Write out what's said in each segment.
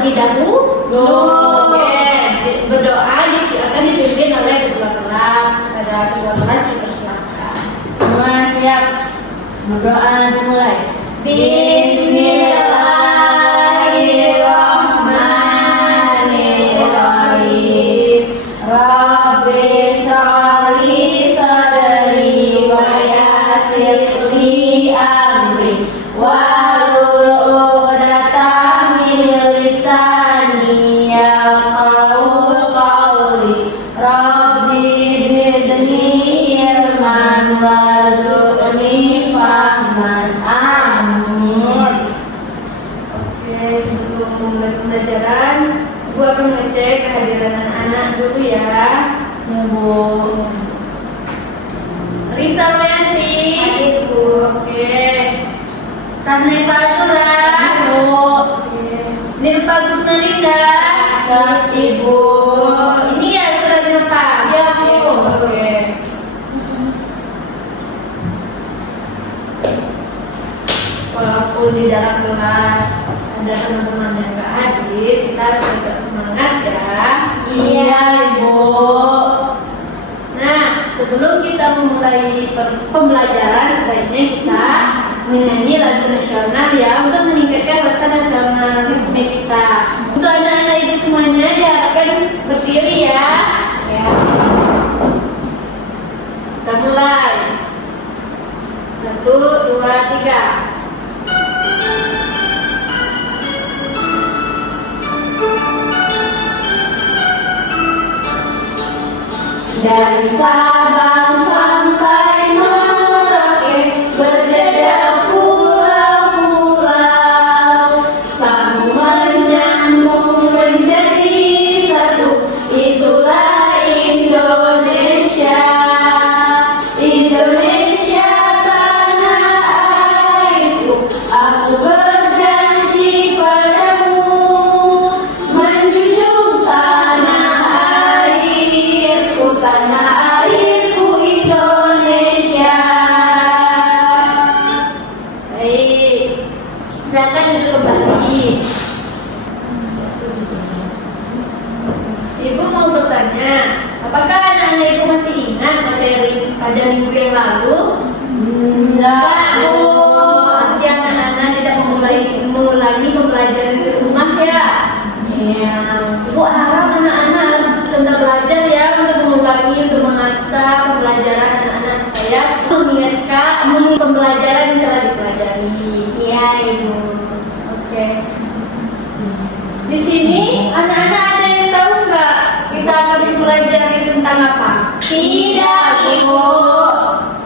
terlebih dahulu. Berdoa akan dipimpin oleh ketua kelas. Kepada ketua kelas dipersilakan. Semua siap. Berdoa dimulai. Bismillahirrahmanirrahim. Rabbi shrahli sadri wa yassir li amri wahlul 'uqdatam min lisani yafqahu qawli. Rabbi zidni ilman warzuqni fahman. Amin. Oke, sebelum mulai pembelajaran, Ibu akan mengecek kehadiran anak-anak dulu ya. Ya, Bu. Risa Mayanti. Hadir, Bu. Oke. Sahne Fazura. Bu. Oke. Nirpa Gusnalinda. Siap, Ibu. Ini ya surat direkam. Ya, Bu. Oke. Walaupun di dalam kelas ada teman-teman yang nggak hadir, kita harus tetap semangat ya. Iya, Ibu. Nah, sebelum kita memulai pembelajaran, sebaiknya kita menyanyi lagu nasional ya, untuk meningkatkan rasa nasionalisme kita. Untuk anak-anak ibu semuanya diharapkan berdiri ya. Kita mulai. 1, 2, 3. Dari Sabang sampai Merauke, berjejak pulau-pulau, sambung menyambung menjadi satu. Itulah Indonesia. Indonesia tanah airku, aku berjanji padamu, menjunjung tanah airku, tanah airku Indonesia. Baik, silakan duduk kembali. Ibu mau bertanya, apakah anak-anak ibu masih ingat materi pada minggu yang lalu? Enggak, Bu. Nanti anak-anak tidak mengulangi pembelajaran di rumah ya. Iya. Ibu harap anak-anak harus tetap belajar ya, untuk mengulangi, untuk mengasah pembelajaran anak-anak supaya mengingatkan pembelajaran yang telah dipelajari. Iya, Ibu. Oke. Di sini anak-anak ada yang tahu nggak kita akan mempelajari tentang apa? Tidak, Ibu.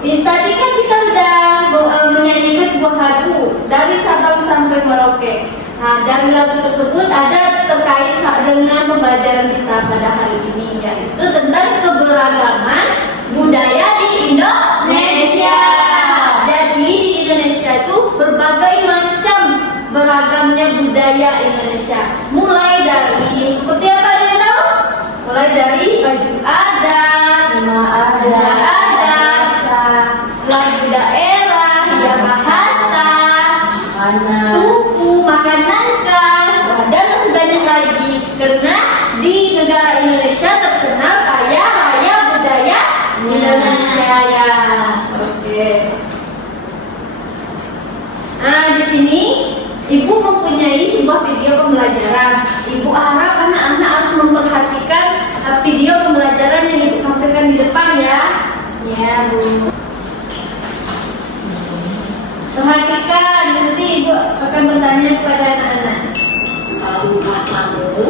Tadi kan kita udah menyanyikan sebuah lagu dari Sabang sampai Merauke. Nah, dari lagu tersebut ada terkait dengan pembelajaran kita pada hari ini, yaitu tentang keberagaman budaya di Indonesia. Jadi di Indonesia itu berbagai macam beragamnya budaya Indonesia. Mulai dari seperti apa yang tahu? Mulai dari baju adat, lagu daerah, hingga bahasa, suku, makanan khas, dan masih banyak lagi. Karena di negara Indonesia terkenal kaya raya budaya Indonesia ya. Oke. Nah, di sini Ibu mempunyai sebuah video pembelajaran. Ibu harap anak-anak harus memperhatikan video pembelajaran yang Ibu tampilkan di depan ya. Ya, Bu. Perhatikan, nanti Ibu akan bertanya kepada anak-anak. Tahukah kamu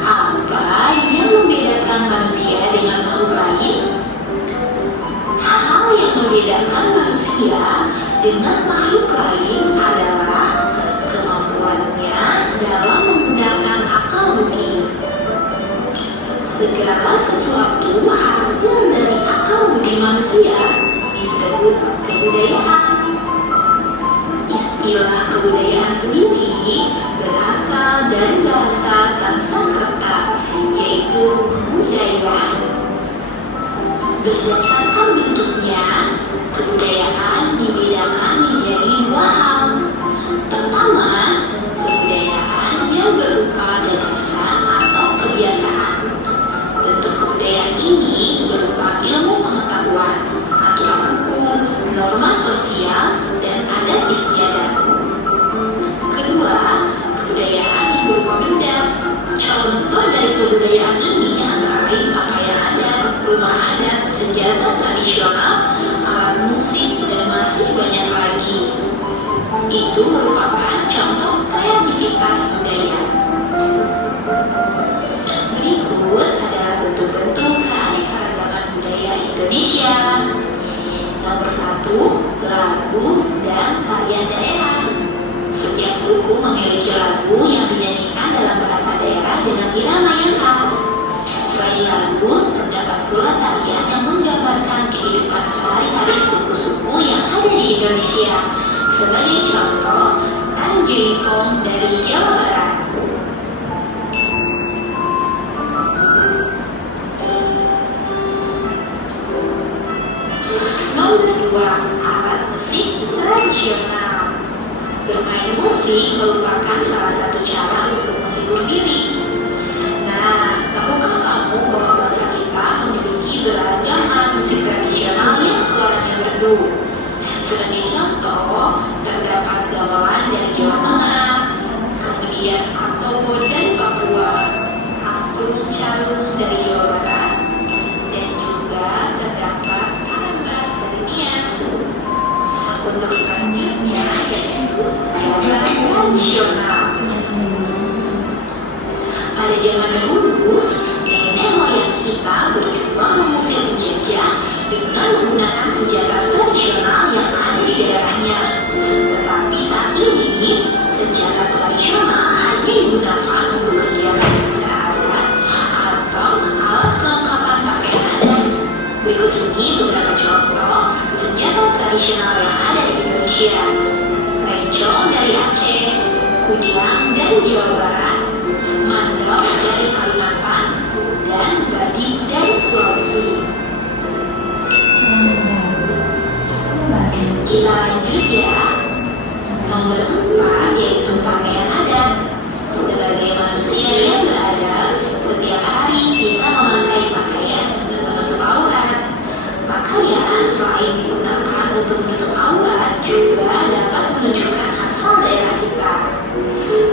apa yang membedakan manusia dengan makhluk lain? Hal yang membedakan manusia dengan makhluk lain adalah kemampuannya dalam menggunakan akal budi. Segala sesuatu hasil dari akal budi manusia disebut kebudayaan. Istilah kebudayaan sendiri berasal dari bahasa Sanskerta, yaitu budaya. Berdasarkan bentuknya, kebudayaan dibedakan menjadi dua hal. Pertama, kebudayaan yang berupa sosial dan adat istiadat. Kedua, kebudayaan yang berupa benda. Contoh dari kebudayaan ini antara lain pakaian adat, rumah adat, senjata tradisional, alat musik, dan masih banyak lagi. Itu merupakan contoh kreativitas budaya. Berikut adalah bentuk-bentuk keanekaragaman budaya Indonesia. Nomor 1, lagu dan tarian daerah. Setiap suku memiliki lagu yang dinyanyikan dalam bahasa daerah dengan irama yang khas. Selain lagu, terdapat pula tarian yang menggambarkan kehidupan sehari-hari suku-suku yang ada di Indonesia. Sebagai contoh, tari Jaipong dari Jawa Barat. Nomor 2, alat musik tradisional. Bermain musik merupakan salah satu cara untuk menghibur diri. Nah, tahukah kamu bahwa bangsa kita memiliki beragam alat musik tradisional yang suaranya merdu? Sebagai contoh, terdapat gamelan dari Jawa Tengah, kemudian aktobo dari Papua, angklung calung dari Jawa Barat, dan juga terdapat tarambat dari Nias. Untuk selanjutnya yaitu setiawan tradisional. Pada zaman dahulu, nenek moyang kita berjuang mengusir penjajah dengan menggunakan senjata tradisional yang ada di daerahnya. Tetapi saat ini, senjata tradisional hanya digunakan untuk kegiatan adat atau alat kelengkapan pakaian adat. Berikut ini beberapa contoh senjata tradisional yang ada di Indonesia. Rencong dari Aceh, kujang dari Jawa Barat, mandrok dari Kalimantan, dan badik dari Sulawesi. Kita lanjut ya. Nomor 4 yaitu pakaian adat. Sebagai manusia yang beradab, setiap hari kita memakai pakaian untuk menutup aurat. Pakaian selain digunakan untuk menutup aurat juga dapat menunjukkan asal daerah kita.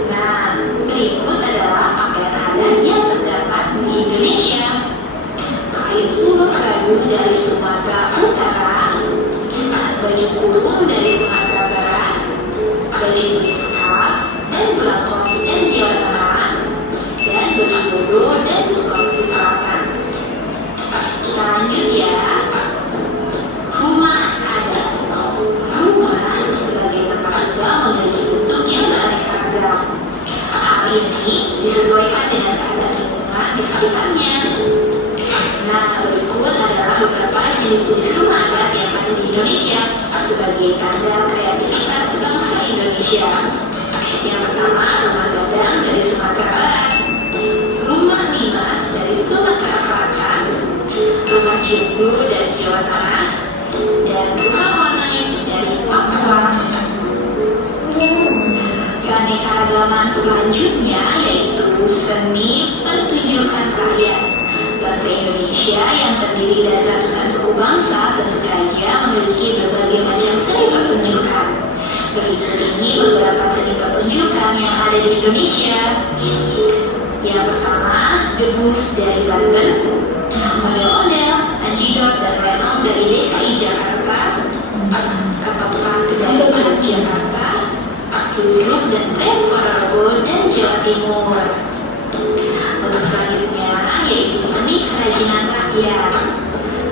Nah, berikut adalah pakaian adat yang terdapat di Indonesia. Kain ulos radu dari Sumatera Utara, baju kurung dari Sumatera Barat, baju beskap dan belakang dari Jawa Tengah, dan baju bodo dari Sulawesi Selatan. Kita lanjut ya. Rumah adat. Rumah sebagai tempat tinggal memiliki bentuk yang beraneka ragam. Hal ini disesuaikan dengan keadaan lingkungan di sekitarnya. Nah, berikut adalah beberapa jenis-jenis rumah adat yang ada di Indonesia sebagai tanda kreativitas bangsa Indonesia. Yang pertama, rumah gadang dari Sumatera Barat, rumah limas dari Sumatera Selatan, rumah joglo dari Jawa Tengah, dan rumah honai dari Papua. Keanekaragaman selanjutnya yaitu seni pertunjukan rakyat. Bangsa Indonesia yang terdiri dari ratusan suku bangsa tentu saja memiliki berbagai macam seni pertunjukan. Berikut ini beberapa seni pertunjukan yang ada di Indonesia. Yang pertama, debus dari Banten, ondel-ondel, anjidot dan lenong dari DKI Jakarta, ketoprak dari Yogyakarta, Curug dan tren Ponorogo dan Jawa Timur. Untuk selanjutnya yaitu seni kerajinan rakyat.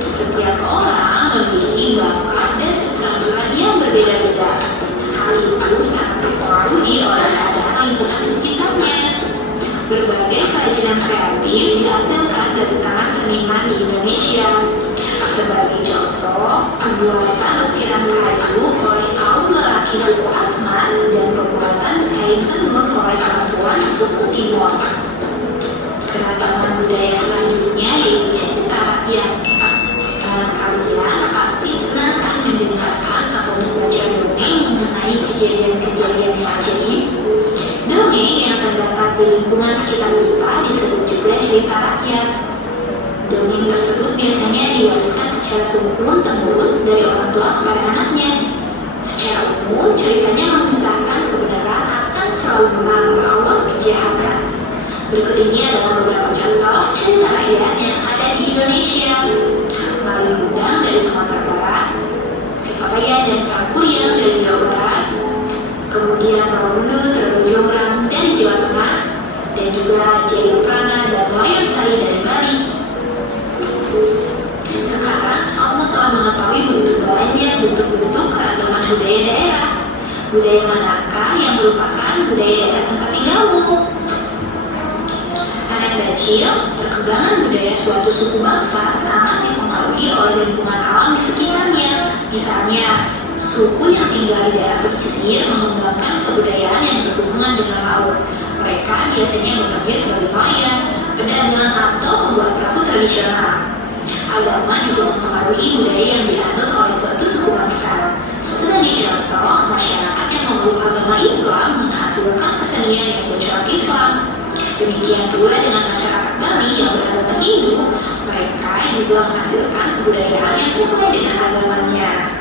Setiap orang memiliki bakat dan keterampilan yang berbeda-beda. Hal itu sangat dipengaruhi oleh keadaan lingkungan sekitarnya. Berbagai kerajinan kreatif dihasilkan dari tangan seniman di Indonesia. Sebagai contoh, pembuatan ukiran kayu oleh kaum lelaki suku Asmat dan pembuatan kain tenun oleh perempuan suku Timor. Keragaman budaya selanjutnya yaitu cerita rakyat. Kalian pasti senang kan mendengarkan atau membaca dongeng mengenai kejadian-kejadian yang ajaib. Dongeng yang terdapat di lingkungan sekitar kita disebut juga cerita rakyat. Dongeng tersebut biasanya diwariskan secara turun-temurun dari orang tua kepada anaknya. ilmu, ceritanya mengisahkan kebenaran akan selalu menang melawan kejahatan. Berikut ini adalah beberapa contoh cerita rakyat yang ada di Indonesia. Malin Kundang dari Sumatera Barat, Si Falayan dan Sang Kuryang dari Jawa Barat, kemudian Rawundo Terbojongrang dari Jawa Tengah, dan juga Jayaprana dan Layun Sari dari Bali. Sekarang kamu telah mengetahui begitu banyak bentuk-bentuk keragaman budaya daerah. Budaya manakah yang merupakan budaya daerah tempat tinggalmu? Anak kecil, perkembangan budaya suatu suku bangsa sangat dipengaruhi oleh lingkungan alam di sekitarnya. Misalnya, suku yang tinggal di daerah pesisir mengembangkan kebudayaan yang berhubungan dengan laut. Mereka biasanya bekerja sebagai nelayan, pedagang, atau membuat perahu tradisional. Agama juga mempengaruhi budaya yang dianut oleh suatu suku bangsa. Sebagai contoh, masyarakat yang memeluk agama Islam menghasilkan kesenian yang bercorak Islam. Demikian pula dengan masyarakat Bali yang beragama Hindu, mereka juga menghasilkan kebudayaan yang sesuai dengan agamanya.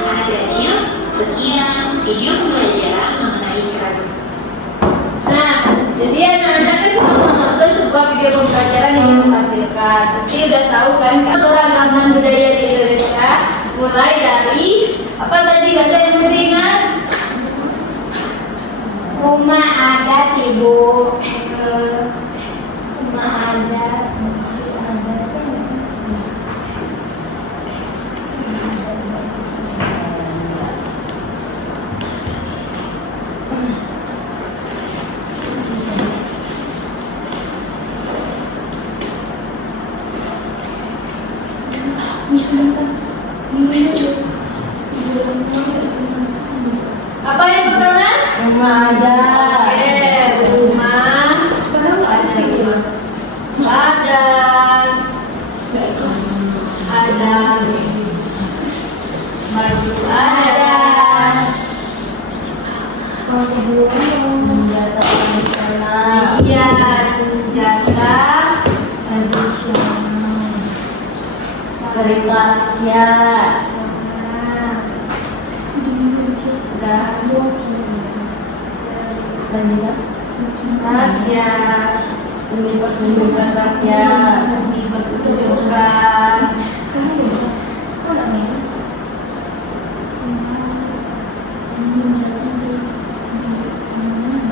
Anak kecil, sekian video pembelajaran mengenai keragaman. Nah, jadi anak-anak kan sudah menonton sebuah video pembelajaran yang ditampilkan. Pasti udah tahu kan keragaman budaya di Indonesia, mulai dari apa tadi, ada yang masih ingat? Rumah adat, Ibu. Rumah adat. Apa yang pertama? Rumah adat. Oke, rumah adat. Baju adat. Senjata tradisional. Iya, senjata. Cerita rakyat. Rakyat. Seni pertunjukan rakyat. Seni pertunjukan.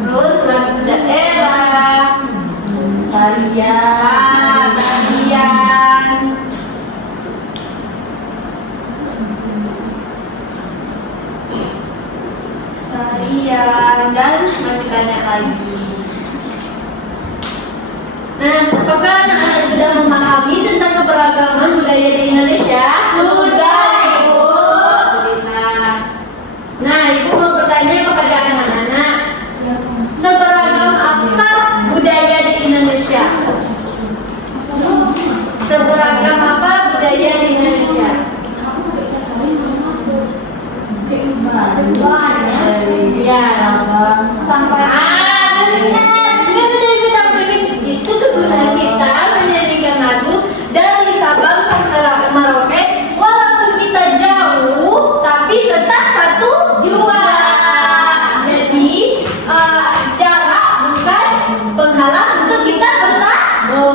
Terus lagu daerah. Tarian. Tarian. Tarian dan masih banyak lagi. Nah, apakah anak-anak sudah memahami tentang keberagaman budaya di Indonesia? Sudah, Ibu. Alhamdulillah. Nah, Ibu mau bertanya kepada anak-anak, seberagam apa budaya di Indonesia? Seberagam apa budaya di Indonesia? Ya, Sampai benar. Benar kita pergi itu kegunaan kita menyanyikan lagu dari Sabang sampai Merauke. Walaupun kita jauh, tapi tetap satu jua. Jadi jarak bukan penghalang untuk kita bersatu.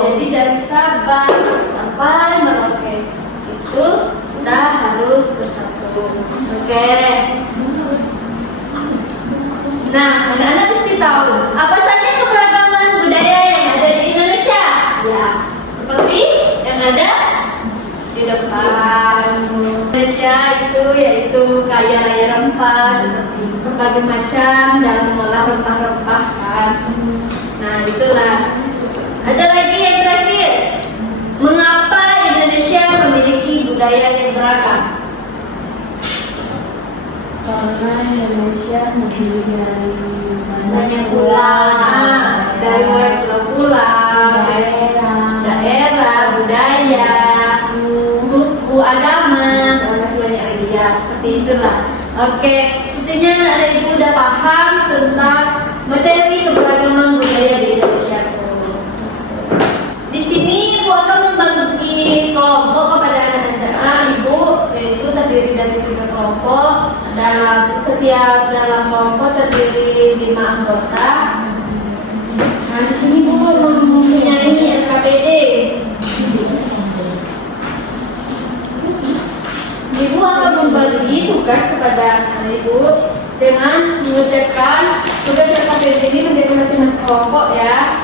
Jadi dari Sabang sampai Merauke itu kita harus bersatu. Oke. Nah, anak-anak mesti tahu apa saja keberagaman budaya yang ada di Indonesia. Ya, seperti yang ada di depan. Indonesia itu yaitu kaya raya rempah, seperti berbagai macam dalam mengolah rempah-rempah kan. Nah, itulah. Ada lagi yang terakhir. Mengapa Indonesia memiliki budaya yang beragam? karena Indonesia terdiri dari Banyak pulau, dari mulai pulau-pulau, daerah, budaya, suku, agama, dan masih banyak lagi ya, seperti itulah. Oke, sepertinya ada ibu udah paham tentang materi keberagaman budaya di Indonesia. Di sini ibu akan membagi kelompok kepada anak-anak ibu, yaitu terdiri dari 3 kelompok. kelompok. Setiap dalam kelompok terdiri 5 anggota. Nah, di sini Bu mempunyai LKPD. Ibu akan membagi tugas kepada Ibu dengan mengerjakan tugas LKPD ini menjadi masing-masing kelompok ya.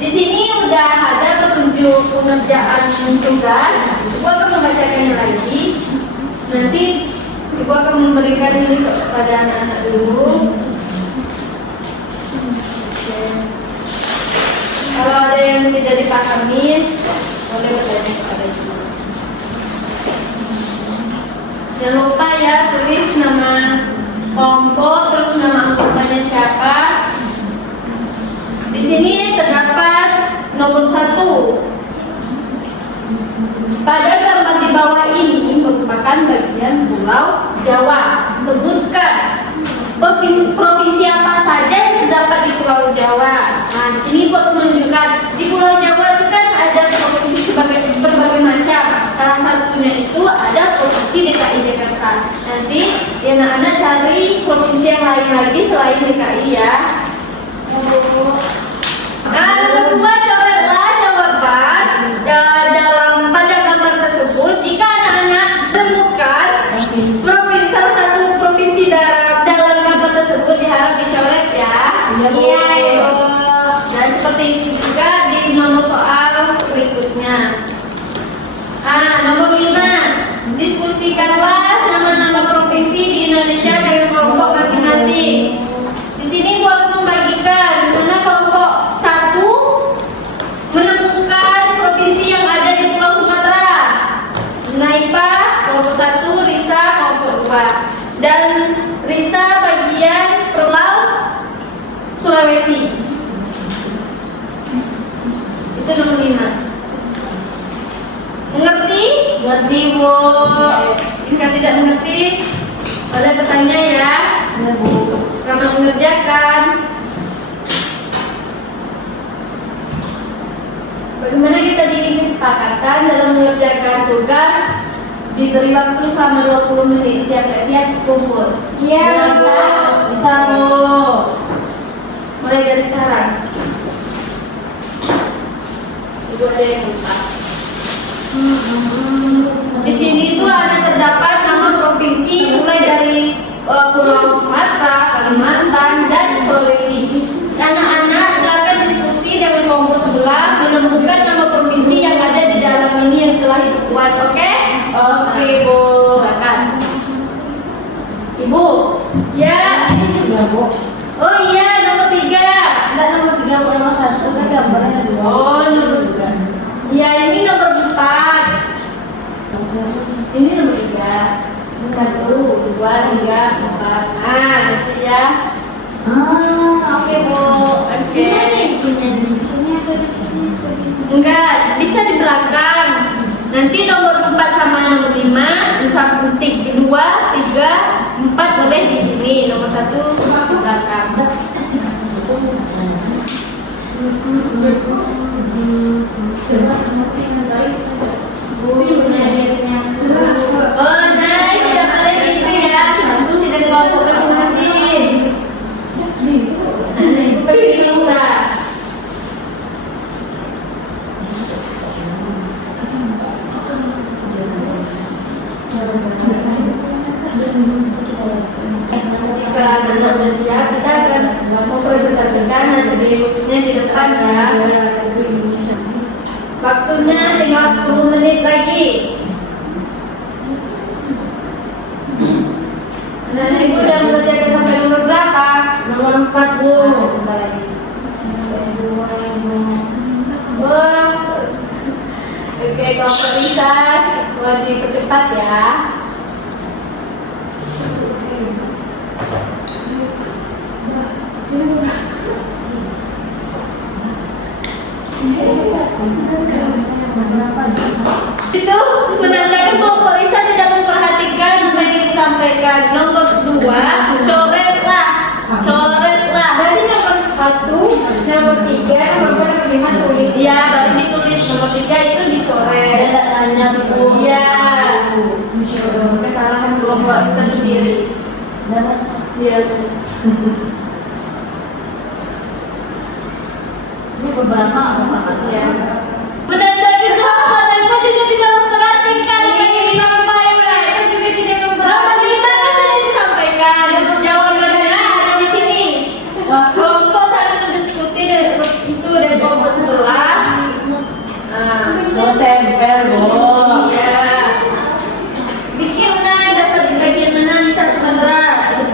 Di sini udah ada petunjuk pengerjaan tugas. Ibu akan membacakannya lagi. Nanti Ibu akan memberikan ini kepada anak-anak dulu. Kalau ada yang tidak dipahami, boleh bertanya kepada Ibu. Jangan lupa ya, tulis nama kelompok, terus nama anggotanya siapa. Di sini terdapat nomor 1. Pada gambar di bawah ini merupakan bagian Pulau Jawa. Sebutkan provinsi apa saja yang terdapat di Pulau Jawa. Nah, di sini buat menunjukkan di Pulau Jawa itu kan ada provinsi berbagai macam. Salah satunya itu ada provinsi DKI Jakarta. Nanti anak-anak cari provinsi yang lain lagi selain DKI ya. Nah, nomor 2, coretlah jawaban dalam pada gambar tersebut. Jika anak-anak menemukan salah satu provinsi dalam gambar tersebut, diharap dicoret ya. Iya, Ibu. Dan seperti itu juga di nomor soal berikutnya. Nomor 5, diskusikanlah nama-nama provinsi di Indonesia dari kelompok masing-masing. Di sini buat membagikan mana kelompok 1 menemukan provinsi yang ada di Pulau Sumatera. Naipa kelompok 1, Risa kelompok 2, dan Risa bagian Pulau Sulawesi. Itu nomor 5. Mengerti? Ngerti, Bu. Jika tidak mengerti, boleh bertanya ya. Ya, Bu. Selamat mengerjakan. Bagaimana kita bikin kesepakatan dalam mengerjakan tugas? Diberi waktu selama 20 menit. Siap gak siap? Kumpul. Iya, bisa. Bisa, Bu. Mulai dari sekarang. Ibu ada yang lupa. Di sini tuh ada terdapat nama provinsi mulai dari Pulau Sumatera, Kalimantan, dan Sulawesi. Anak-anak silakan diskusi dengan kelompok sebelah menemukan nama provinsi yang ada di dalam ini yang telah dibuat. Oke? Oke, Bu. Silakan. Ibu. Ya. Ini juga, Bu. Oh iya, nomor 3. Enggak nomor 3, Bu. Nomor 1 kan gambarnya 2. Oh, nomor 3. Ya, ini nomor 4. Ini nomor 3. 1, 2, 3, 4. Nah, itu ya. Oke, Bu. Oke. Di sini atau di sini? Enggak, bisa di belakang. Nanti nomor 4 sama nomor 5, 2, 3, 4 boleh di sini. Nomor 1 di belakang. Oh, nah, tidak boleh gitu ya. Diskusi dengan kelompok masing-masing. Nah, itu pasti bisa. Jika anak-anak sudah siap, kita akan mempresentasikan hasil diskusinya di depan ya. Waktunya tinggal 10 menit lagi. Anak-anak ibu udah mengerjakan sampai nomor berapa? Nomor 4, Bu. Sebentar lagi. Wah. Oke, kalau bisa, buat dipercepat ya. Itu menandakan kelompok Risa tidak memperhatikan apa yang disampaikan. Nomor 2, coretlah. Berarti nomor 1, nomor 3, nomor 4, nomor 5 tulis. Ya, baru ditulis. Nomor 3 itu dicoret. Ada tanya, Bu. Iya. Kesalahan kelompok Risa sendiri. Iya. Ini beberapa Ya. Benar-benar kenapa dan kau juga tidak memperhatikan yang disampaikan. Kau juga tidak memperhatikan. Lima kan sudah disampaikan. Jawabannya ada di sini. Kelompok saling berdiskusi dan itu dan kelompok sebelah. mau tempel, Bu. Iya. Bikinlah dapat bagian mana bisa Sumatera.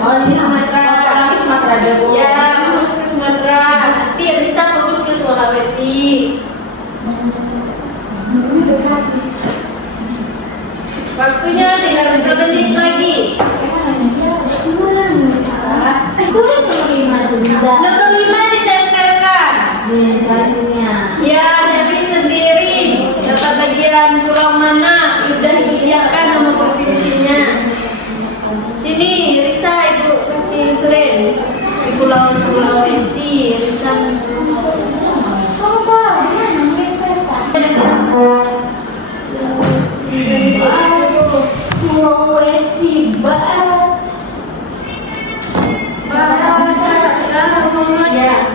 Oh, Di Sumatera. Kami Sumatera aja, Bu. Ya, fokus ke Sumatera. Nanti bisa fokus ke Sulawesi. Waktunya tinggal 5 menit lagi. Tulis nomor 5 tuh. Nomor 5 ditempelkan. Nih, cari sini ya. Ya, jadi sendiri. Dapat bagian pulau mana? Sudah disiapkan nama provinsinya. Sini, Risa, Ibu kasih klaim. Di Pulau Sulawesi, Risa. Sulawesi Barat. Ya,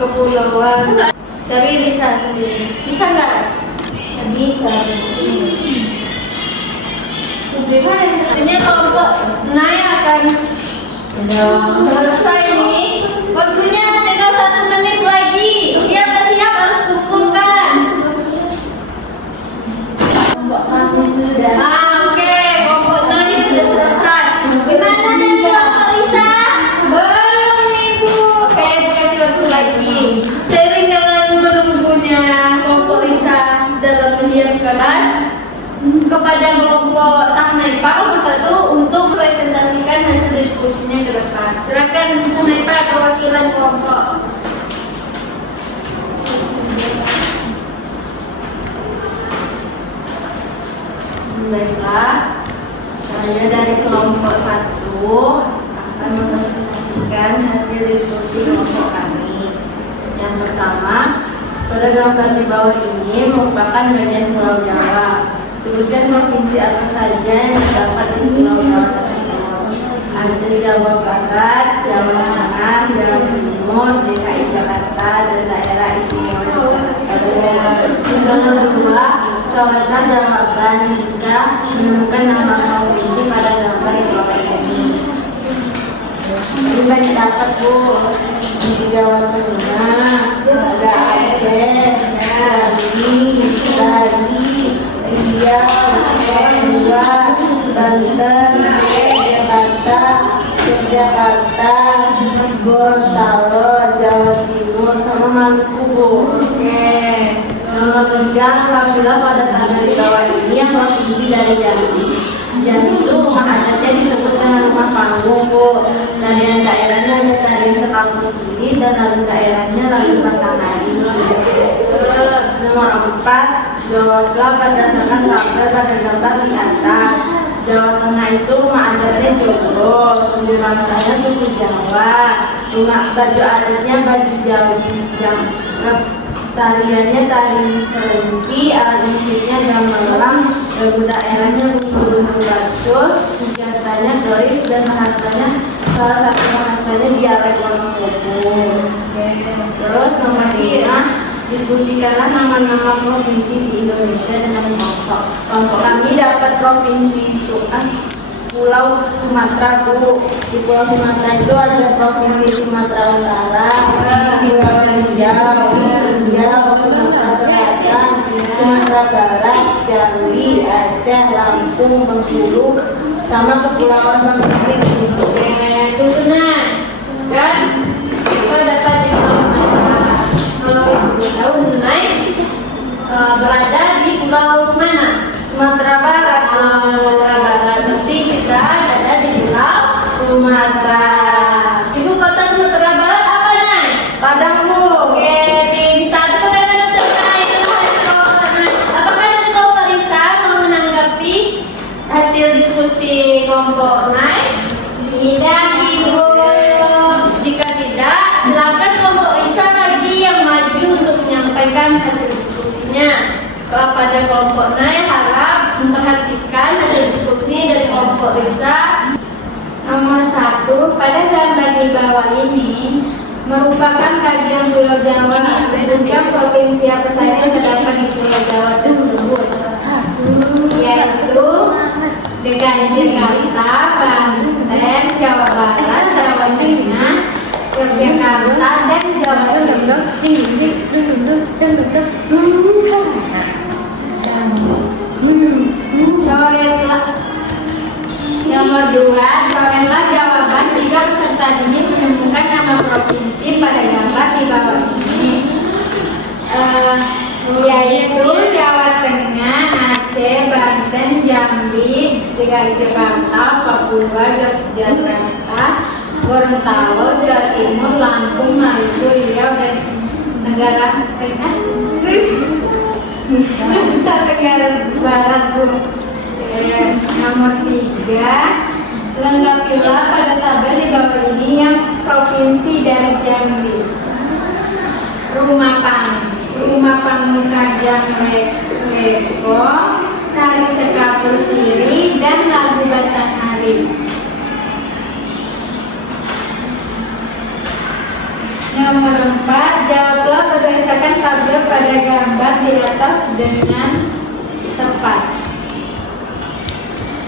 kepulauan. Cari Risa sendiri. Bisa nggak? Nggak bisa. Artinya kelompok naik akan selesai nih. Waktunya tinggal 1 menit lagi. Siap nggak siap harus kumpulkan. Kami sudah. Oke, kelompok naik sudah selesai. Gimana dari kelompok Risa? Belum Ibu. Oke, kasih waktu lagi. Sering dengan menunggunya kelompok Risa dalam menyiapkan kepada kelompok Sahnaipa kelompok 1 untuk presentasikan hasil diskusinya ke depan. Silakan Sahnaipa perwakilan kelompok. Baiklah, saya dari kelompok 1 akan mempresentasikan hasil diskusi kelompok kami. Yang pertama, pada gambar di bawah ini merupakan bagian Pulau Jawa. Sebutkan provinsi apa saja yang terdapat di Pulau Jawa tersebut. Ada Jawa Barat, Jawa Tengah, Jawa Timur, DKI Jakarta, dan daerah istimewa Yogyakarta. Nomor 2, coretlah jawaban jika menemukan nama provinsi pada gambar di bawah ini. Ini banyak dapat, Bu. Di Jawa Tengah ada Aceh, Bali, Riau, Papua, Banten, Jakarta, Yogyakarta, Gorontalo, Jawa Timur, sama Maluku, Bu. Oke. Nomor 3, apabila pada tanggal di bawah ini yang provinsi dari Jambi. Jambi itu rumah adatnya disebut dengan rumah panggung, Bu. Tarian daerahnya ada tarian sekampus ini dan lalu daerahnya lalu matahari. Nomor 4, jawablah berdasarkan tabel pada gambar di atas. Jawa Tengah itu rumah adatnya Joglo, suku bangsanya suku Jawa, rumah baju adatnya baju Jawa. Tariannya tari serempi, alat musiknya gamelan, lagu daerahnya gunung bacul, senjatanya keris, dan bahasanya salah satu bahasanya dialek Wonosobo. Terus nomor 5, diskusikanlah nama-nama provinsi di Indonesia dengan kelompok. Kelompok kami dapat provinsi Pulau Sumatera, Bu. Di Pulau Sumatera itu ada provinsi Sumatera Utara, Riau, Sumatera Selatan, Sumatera Barat, Jambi, Aceh, Lampung, Bengkulu, sama Kepulauan Mentawai. Tuntunan kan kita dapat kalau Ibu tahu naik berada di pulau mana? Sumatera Barat. Sumatera Barat. Berarti kita ada di pulau Sumatera. Ibu kota Sumatera Barat apa naik? Padang, Bu. Oke, pintar. Apakah dari kelompok Risa mau menanggapi hasil diskusi kelompok naik? Tidak, Ibu. Jika tidak, silakan kelompok Risa lagi yang maju untuk menyampaikan hasil diskusinya. Kepada kelompok naik harap memperhatikan hasil diskusi puisi dari kelompok Risa. Nomor 1, pada gambar di bawah ini merupakan kajian Pulau Jawa, bukan provinsi apa saja yang terdapat di Pulau Jawa tersebut, yaitu DKI Jakarta, Banten, Jawa Barat, Jawa Tengah, Yogyakarta, dan Jawa Timur. Nomor 2, coretlah jawaban jika peserta didik menemukan nama provinsi pada gambar di bawah ini, yaitu Jawa Tengah, Aceh, Banten, Jambi, DKI Jakarta, Papua, Yogyakarta, Gorontalo, Jawa Timur, Lampung, Maluku, Riau, dan negara Tengah, Nusa Tenggara Barat, Bu. Nomor 3, lengkapilah pada tabel di bawah ini yang provinsi dari Jambi. Rumah Panggung Kajang Leko, Tari Sekapur Siri, dan Lagu Batanghari. Nomor 4, jawablah berdasarkan tabel pada gambar di atas dengan tepat.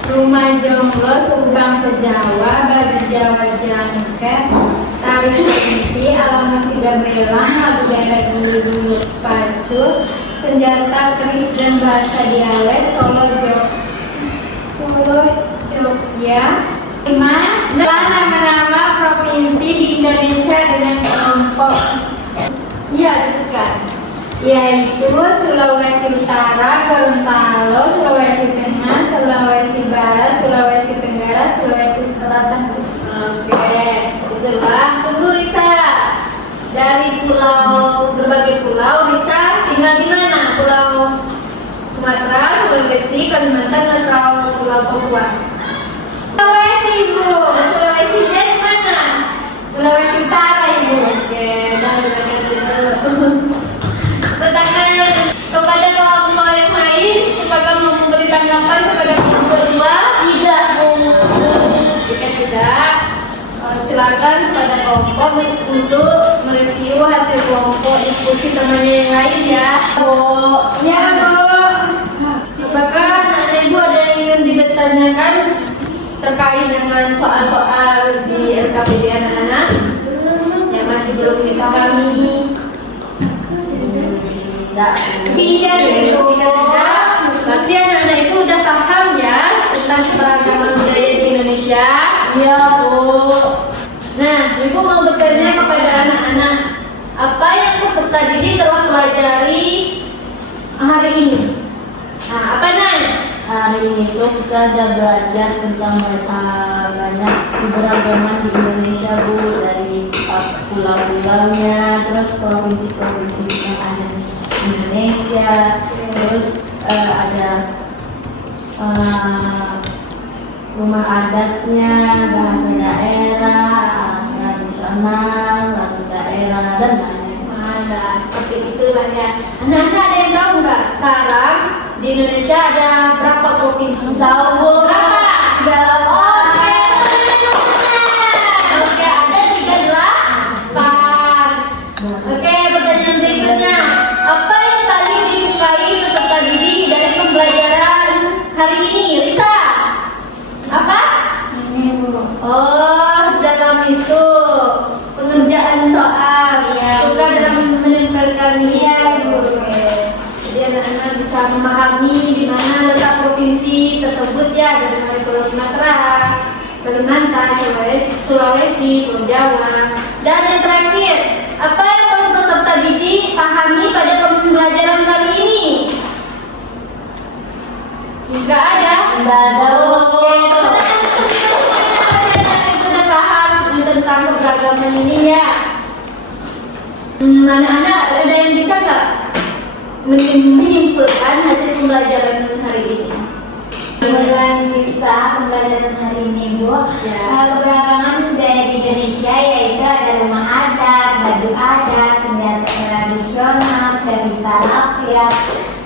Rumah Jonglo, Subang Sejawa, bagi Jawa Jangkep, Tari Kunti, Alamat Sigamelang, Lagu Daerah Dulu Pacul, Senjata Keris dan Bahasa Dialek, Solo Jogja. 5, nama-nama provinsi di Indonesia dengan kelompok yaitu Sulawesi Utara, Gorontalo, Sulawesi Tengah, Sulawesi Barat, Sulawesi Tenggara, Sulawesi Selatan. Oke, itulah. Tunggu Risa. Dari berbagai pulau, Risa tinggal di mana? Pulau Sumatera, Sulawesi, Kalimantan, atau Pulau Papua? Sulawesi, Ibu. Sulawesi dari mana? Sulawesi Utara, Ibu. Oke, dan sedangkan kepada kelompok yang lain, apakah mau memberi tanggapan kepada kelompok kedua? Tidak, Bu. Jika tidak, silakan kepada kelompok untuk mereview hasil kelompok diskusi temannya yang lain ya. Bu. Ya, Bu. Apakah anak Ibu ada yang ingin ditanyakan terkait dengan soal-soal di LKPD anak-anak yang masih belum dipahami? Tidak, berarti anak-anak itu udah paham ya tentang keberagaman budaya di Indonesia. Iya, Bu. Nah, Ibu mau bertanya kepada anak-anak, apa yang peserta didik telah pelajari hari ini? Nah, apa nanya? Hari ini tuh kita ada belajar tentang banyak keberagaman di Indonesia, Bu, dari pulau-pulaunya, terus provinsi-provinsi yang ada di Indonesia, terus ada rumah adatnya, bahasa daerah, alat tradisional, lagu daerah, dan lain-lain. Nah, seperti itulah ya. Anak-anak ada yang tahu nggak sekarang di Indonesia ada berapa provinsi? Tahu, Bu? Berapa? 38. Oke, ada 38. Oke, pertanyaan berikutnya. Apa yang paling disukai peserta didik dari pembelajaran hari ini, Risa? Apa? Ini, Bu. Oh, dalam itu pengerjaan soal ya. Suka dalam menempelkan Bu. Jadi anak-anak bisa memahami di mana letak provinsi tersebut ya, dari Pulau Sumatera, Kalimantan, Sulawesi, Pulau Jawa. Dan yang terakhir, apa yang perlu peserta didik pahami pada pembelajaran kali ini? Tidak ada. Oke, sudah paham tentang keberagaman ini ya. Anak-anak ada yang bisa nggak menyimpulkan hasil pembelajaran hari ini? Kebetulan kita pembelajaran hari ini, Bu, keberagaman budaya di Indonesia yaitu ada rumah adat, baju adat, senjata tradisional, cerita rakyat,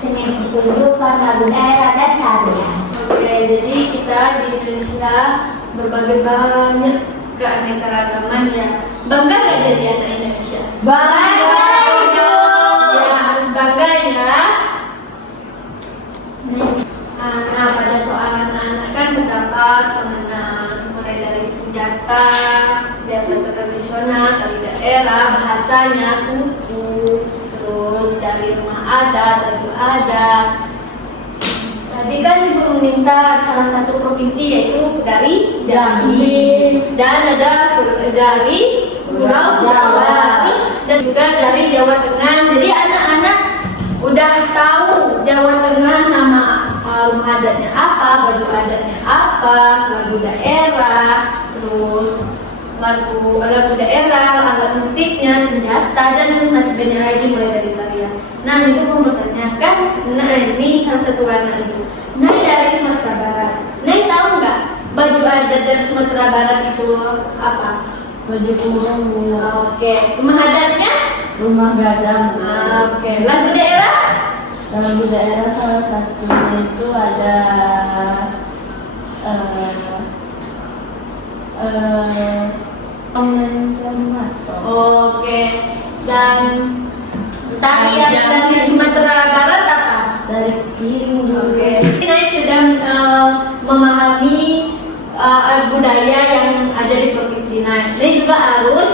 seni pertunjukan, lagu daerah, dan tarian. Oke, jadi kita di Indonesia berbagai banyak keanekaragaman ya. Bangga nggak jadi anak Indonesia? Bangga. Ya, harus bangga ya. Nah, pada soal anak-anak kan terdapat pengenaan mulai dari senjata tradisional dari daerah, bahasanya, suku, terus dari rumah adat, baju adat. Tadi kan Ibu meminta salah satu provinsi yaitu dari Jambi dan ada dari Pulau Jawa, terus dan juga dari Jawa Tengah. Jadi anak-anak udah tahu Jawa Tengah nama rumah adatnya apa, baju adatnya apa, lagu daerah, terus lagu daerah, alat musiknya, senjata, dan masih banyak lagi mulai dari tarian. Nah, itu mau bertanyakan, nah ini salah satu anak itu. Nah, dari Sumatera Barat. Nah, tahu nggak baju adat dari Sumatera Barat itu apa? Baju kurung. Oke, rumah adatnya? Rumah gadang. Oke, lagu daerah? Lagu daerah salah satunya itu ada Oke, dan tarian dari Sumatera Barat apa? dari kiri. Oke, kita sudah memahami budaya yang ada di provinsi. Nah, saya juga harus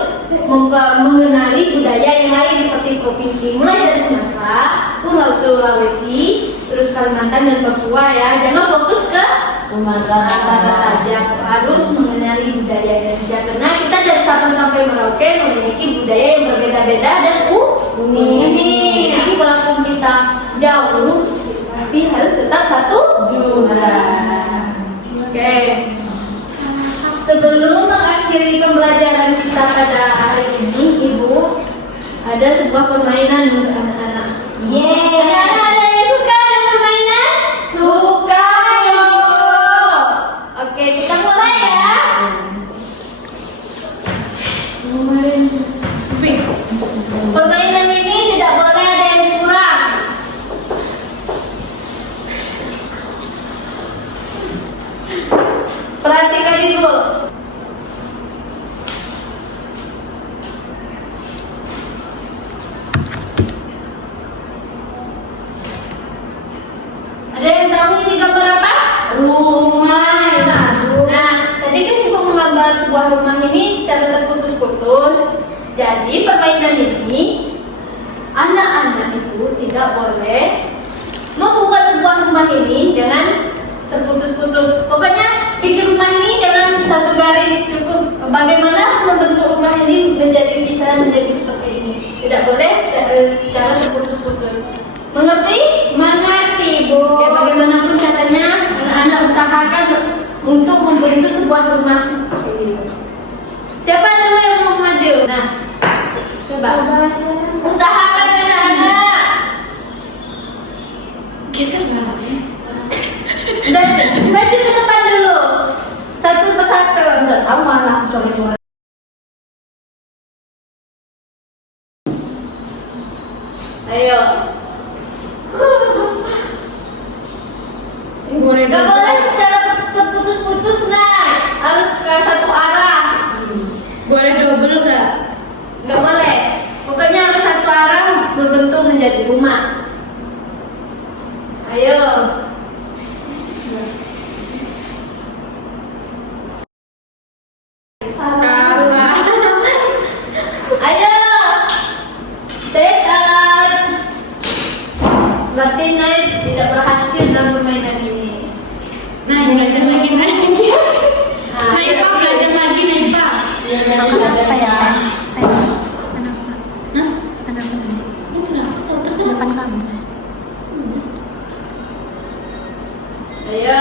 mengenali budaya yang lain seperti provinsi mulai dari Sumatera, Pulau Sulawesi, terus Kalimantan dan Papua ya. Jangan fokus ke Sumatera saja, harus mengenali budaya Indonesia karena kita dari Sabang sampai Merauke memiliki budaya yang berbeda-beda dan unik. Jadi walaupun kita jauh, tapi harus tetap satu juga. Oke. Sebelum mengakhiri pembelajaran kita pada hari ini, Ibu, ada sebuah permainan untuk anak-anak. Yeay. Anak-anak ada yang suka dengan permainan? Suka yo. Oke, kita mulai ya. Permainan ini tidak boleh ada yang kurang. Perhatikan Ibu. Ada yang tahu ini gambar apa? Rumah. Nah, tadi kan Ibu menggambar sebuah rumah ini secara terputus-putus. Jadi permainan ini anak-anak itu tidak boleh membuat sebuah rumah ini dengan terputus-putus. Pokoknya bikin rumah ini dengan satu garis cukup. Bagaimana harus membentuk rumah ini menjadi bisa menjadi seperti ini. Tidak boleh secara terputus-putus. Mengerti? Mengerti, Bu. Oke, bagaimanapun caranya anak-anak usahakan untuk membentuk sebuah rumah. Siapa dulu yang mau maju? Nah, coba. Usahakan anak-anak. Geser nggak? Dan maju ke depan dulu. Satu persatu. Tahu anak coret-coret. Ayo. Gak boleh secara terputus-putus, nah. Harus ke satu arah. Boleh double nggak? Gak boleh. Pokoknya harus satu arah berbentuk menjadi rumah. Ayo. Salah. Ayo. Tekan. Berarti Naik tidak berhasil dalam permainan ini. Nah, belajar lagi Nah, Pak belajar lagi nih Pak. apa ya? Itu lah, terus Depan kamu. Ayo.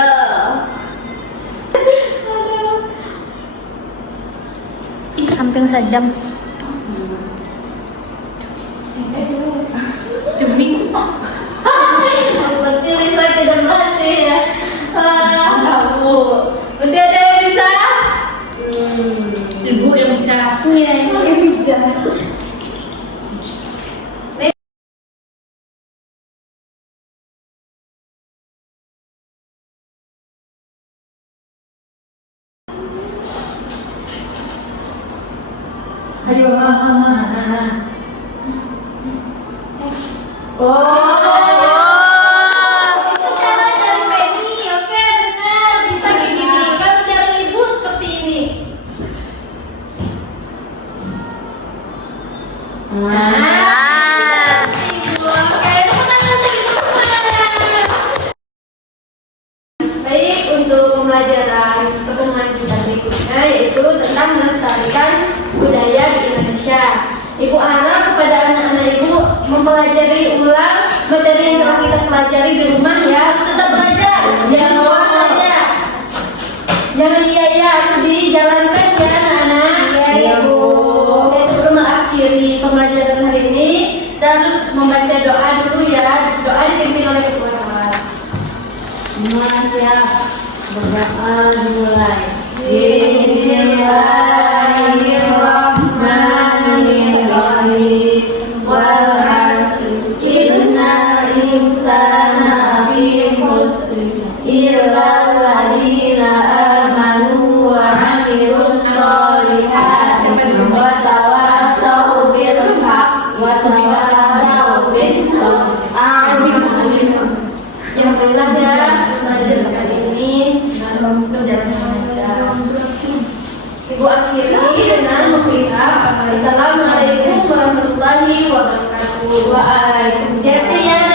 Hampir sejam. demi Berarti Lisa tidak berhasil ya. Masih ada yang bisa? ibu yang bisa. Iya, bisa. Ayo, Itu cara dari Penny, oke benar bisa kayak gini. Kalau dari ibu seperti ini. Ibu, oke, tepuk tangan dari rumah. Baik, untuk pembelajaran pertemuan kita berikutnya yaitu tentang melestarikan budaya di Indonesia. Ibu harap kepada anak-anak ibu mempelajari ulang materi yang telah kita pelajari di rumah ya. Harus tetap belajar, jangan lupa saja. Jangan iya harus dijalankan ya anak-anak. Iya, Bu. Oke, sebelum mengakhiri pembelajaran hari ini, kita harus membaca doa dulu ya. Doa dipimpin oleh ketua kelas. Semua siap. Berdoa dimulai. Bismillahirrahmanirrahim. Wal 'asri innal insana lafi khusr illa alladziina aamanu wa 'amilus shalihati wa tawassaw bil haqqi wa tawassaw bis sabr. Amin. Yang benar ya, pelajaran kali ini berjalan dengan lancar. Ibu akhiri dengan mengucap Assalamualaikum warahmatullahi wabarakatuh. Waalaikumsalam. Jadi ya